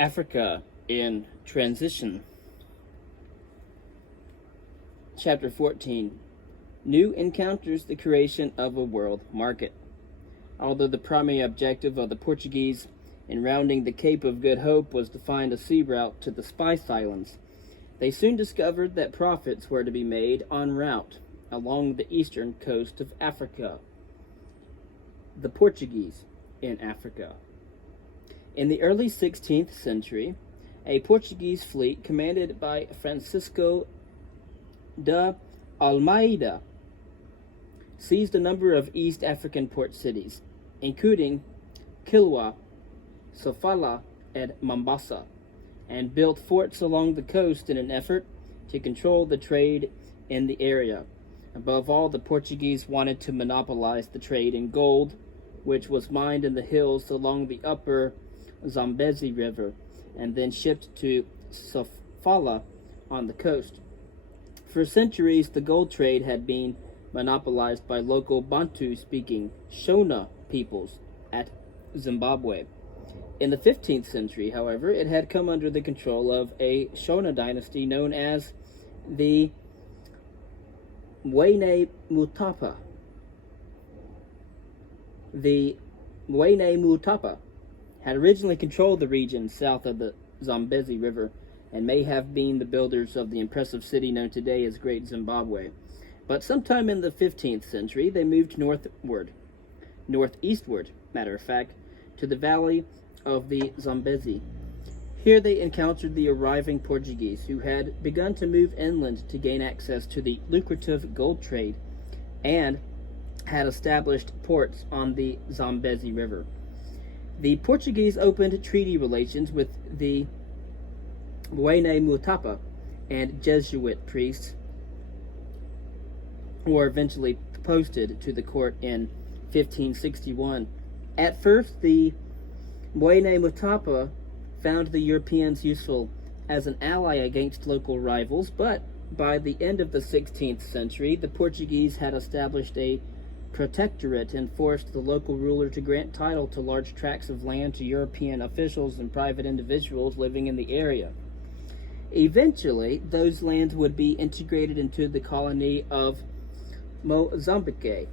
Africa in Transition. Chapter 14. New encounters the creation of a world market. Although the primary objective of the Portuguese in rounding the Cape of Good Hope was to find a sea route to the Spice Islands, they soon discovered that profits were to be made en route along the eastern coast of Africa. The Portuguese in Africa. In the early 16th century, a Portuguese fleet commanded by Francisco de Almeida seized a number of East African port cities, including Kilwa, Sofala, and Mombasa, and built forts along the coast in an effort to control the trade in the area. Above all, the Portuguese wanted to monopolize the trade in gold, which was mined in the hills along the upper Zambezi River, and then shipped to Sofala on the coast. For centuries, the gold trade had been monopolized by local Bantu-speaking Shona peoples at Zimbabwe. In the 15th century, however, it had come under the control of a Shona dynasty known as the Mwene Mutapa. The Mwene Mutapa had originally controlled the region south of the Zambezi River and may have been the builders of the impressive city known today as Great Zimbabwe. But sometime in the 15th century, they moved northeastward, matter of fact, to the valley of the Zambezi. Here they encountered the arriving Portuguese, who had begun to move inland to gain access to the lucrative gold trade and had established ports on the Zambezi River. The Portuguese opened treaty relations with the Mwene Mutapa, and Jesuit priests were eventually posted to the court in 1561. At first, the Mwene Mutapa found the Europeans useful as an ally against local rivals, but by the end of the 16th century, the Portuguese had established a protectorate and forced the local ruler to grant title to large tracts of land to European officials and private individuals living in the area. Eventually, those lands would be integrated into the colony of Mozambique.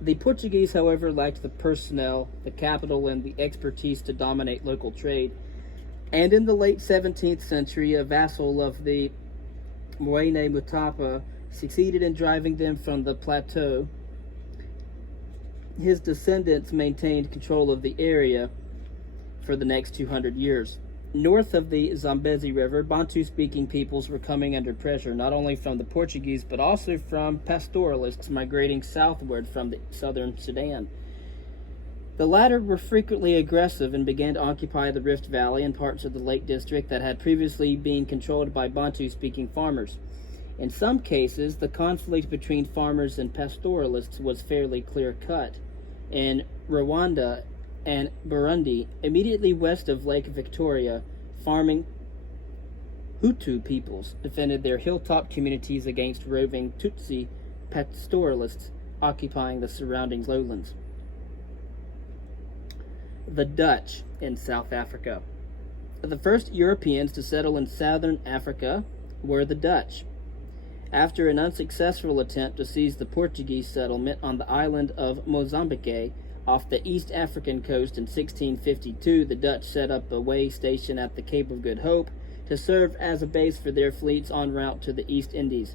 The Portuguese, however, lacked the personnel, the capital, and the expertise to dominate local trade, and in the late 17th century, a vassal of the Mwene Mutapa succeeded in driving them from the plateau. His descendants maintained control of the area for the next 200 years. North of the Zambezi River, Bantu-speaking peoples were coming under pressure, not only from the Portuguese, but also from pastoralists migrating southward from the southern Sudan. The latter were frequently aggressive and began to occupy the Rift Valley and parts of the Lake District that had previously been controlled by Bantu-speaking farmers. In some cases, the conflict between farmers and pastoralists was fairly clear-cut. In Rwanda and Burundi, immediately west of Lake Victoria, farming Hutu peoples defended their hilltop communities against roving Tutsi pastoralists occupying the surrounding lowlands. The Dutch in South Africa. The first Europeans to settle in southern Africa were the Dutch. After an unsuccessful attempt to seize the Portuguese settlement on the island of Mozambique off the East African coast in 1652, the Dutch set up a way station at the Cape of Good Hope to serve as a base for their fleets en route to the East Indies.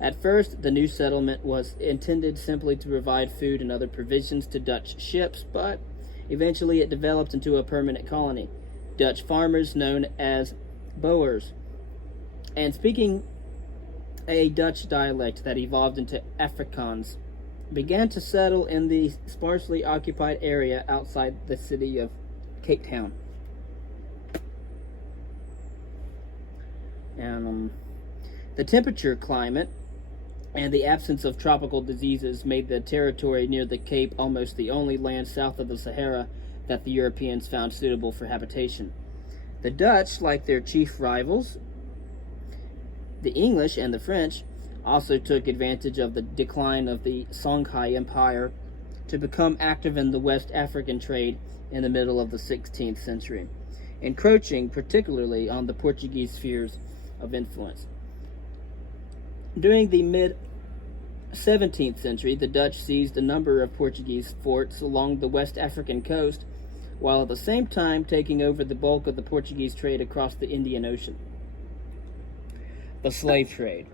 At first, the new settlement was intended simply to provide food and other provisions to Dutch ships, but eventually it developed into a permanent colony. Dutch farmers, known as Boers, and speaking a Dutch dialect that evolved into Afrikaans, began to settle in the sparsely occupied area outside the city of Cape Town. And the temperature climate and the absence of tropical diseases made the territory near the Cape almost the only land south of the Sahara that the Europeans found suitable for habitation. The Dutch, like their chief rivals, the English and the French, also took advantage of the decline of the Songhai Empire to become active in the West African trade in the middle of the 16th century. encroaching particularly on the Portuguese spheres of influence. During the mid-17th century, the Dutch seized a number of Portuguese forts along the West African coast, while at the same time taking over the bulk of the Portuguese trade across the Indian Ocean. The slave trade.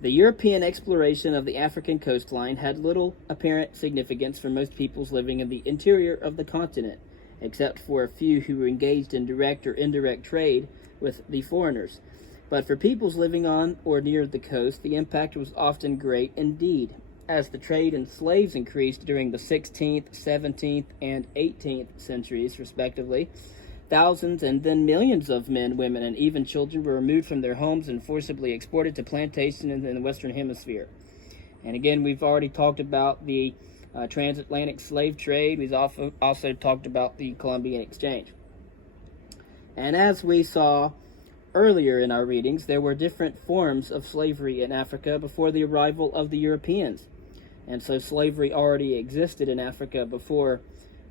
The European exploration of the African coastline had little apparent significance for most peoples living in the interior of the continent, except for a few who were engaged in direct or indirect trade with the foreigners. But for peoples living on or near the coast, the impact was often great indeed. As the trade in slaves increased during the 16th, 17th, and 18th centuries, respectively, thousands and then millions of men, women, and even children were removed from their homes and forcibly exported to plantations in the Western Hemisphere. And again, we've already talked about the transatlantic slave trade. We've also talked about the Columbian Exchange. And as we saw earlier in our readings, there were different forms of slavery in Africa before the arrival of the Europeans. And so slavery already existed in Africa before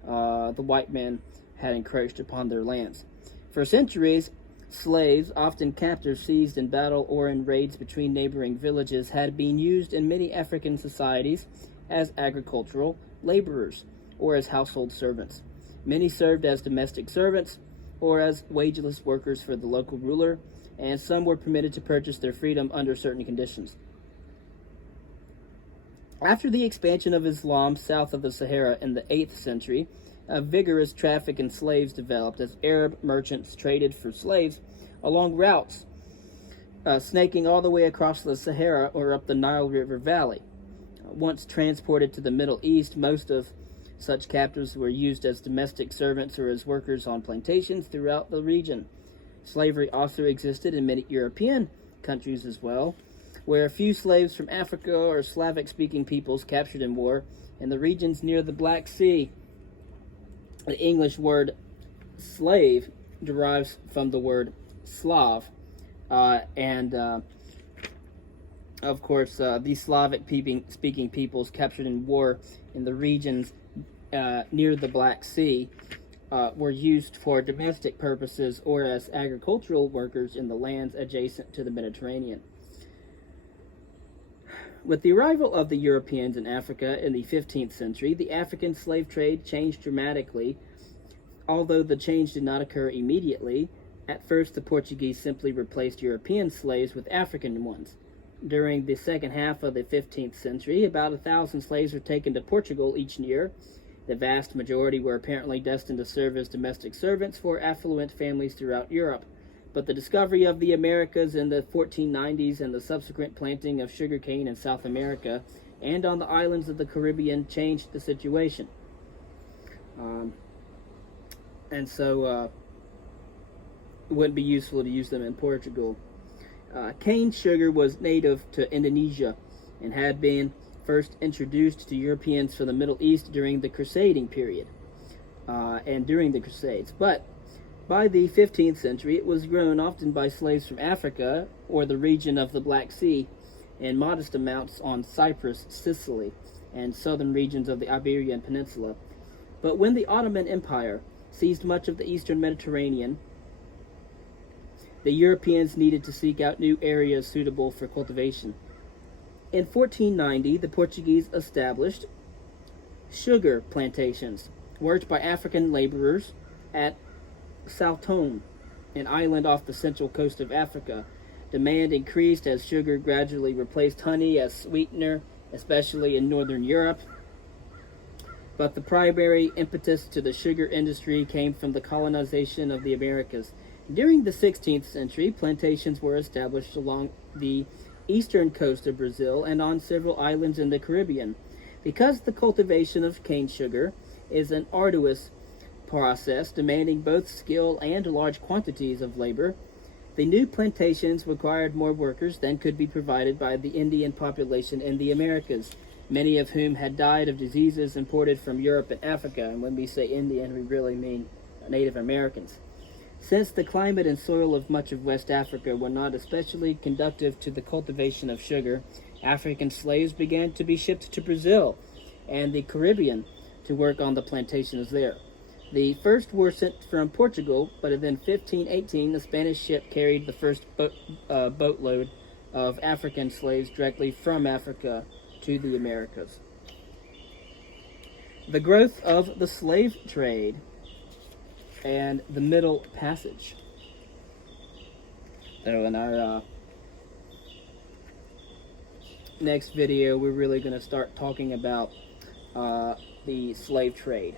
the white men had encroached upon their lands. For centuries, slaves, often captives seized in battle or in raids between neighboring villages, had been used in many African societies as agricultural laborers or as household servants. Many served as domestic servants or as wageless workers for the local ruler, and some were permitted to purchase their freedom under certain conditions. After the expansion of Islam south of the Sahara in the 8th century, a vigorous traffic in slaves developed as Arab merchants traded for slaves along routes snaking all the way across the Sahara or up the Nile River Valley. Once transported to the Middle East, most of such captives were used as domestic servants or as workers on plantations throughout the region. Slavery also existed in many European countries as well, where a few slaves from Africa or Slavic-speaking peoples captured in war in the regions near the Black Sea. The English word slave derives from the word Slav, and of course, these Slavic-speaking peoples captured in war in the regions near the Black Sea were used for domestic purposes or as agricultural workers in the lands adjacent to the Mediterranean. With the arrival of the Europeans in Africa in the 15th century, the African slave trade changed dramatically. Although the change did not occur immediately, at first the Portuguese simply replaced European slaves with African ones. During the second half of the 15th century, about 1,000 slaves were taken to Portugal each year. The vast majority were apparently destined to serve as domestic servants for affluent families throughout Europe. But the discovery of the Americas in the 1490s and the subsequent planting of sugarcane in South America and on the islands of the Caribbean changed the situation. And so it wouldn't be useful to use them in Portugal. Cane sugar was native to Indonesia and had been first introduced to Europeans from the Middle East during the Crusading period and during the Crusades. But by the 15th century, it was grown often by slaves from Africa or the region of the Black Sea in modest amounts on Cyprus, Sicily, and southern regions of the Iberian Peninsula. But when the Ottoman Empire seized much of the eastern Mediterranean, the Europeans needed to seek out new areas suitable for cultivation. In 1490, the Portuguese established sugar plantations, worked by African laborers at Saltone, an island off the central coast of Africa. Demand increased as sugar gradually replaced honey as sweetener, especially in northern Europe. But the primary impetus to the sugar industry came from the colonization of the Americas. During the 16th century, plantations were established along the eastern coast of Brazil and on several islands in the Caribbean. Because the cultivation of cane sugar is an arduous process demanding both skill and large quantities of labor, the new plantations required more workers than could be provided by the Indian population in the Americas, many of whom had died of diseases imported from Europe and Africa. And when we say Indian, we really mean Native Americans. Since the climate and soil of much of West Africa were not especially conducive to the cultivation of sugar, African slaves began to be shipped to Brazil and the Caribbean to work on the plantations there. The first were sent from Portugal, but in 1518 the Spanish ship carried the first boatload of African slaves directly from Africa to the Americas. The growth of the slave trade and the Middle Passage. So in our next video, we're really going to start talking about the slave trade.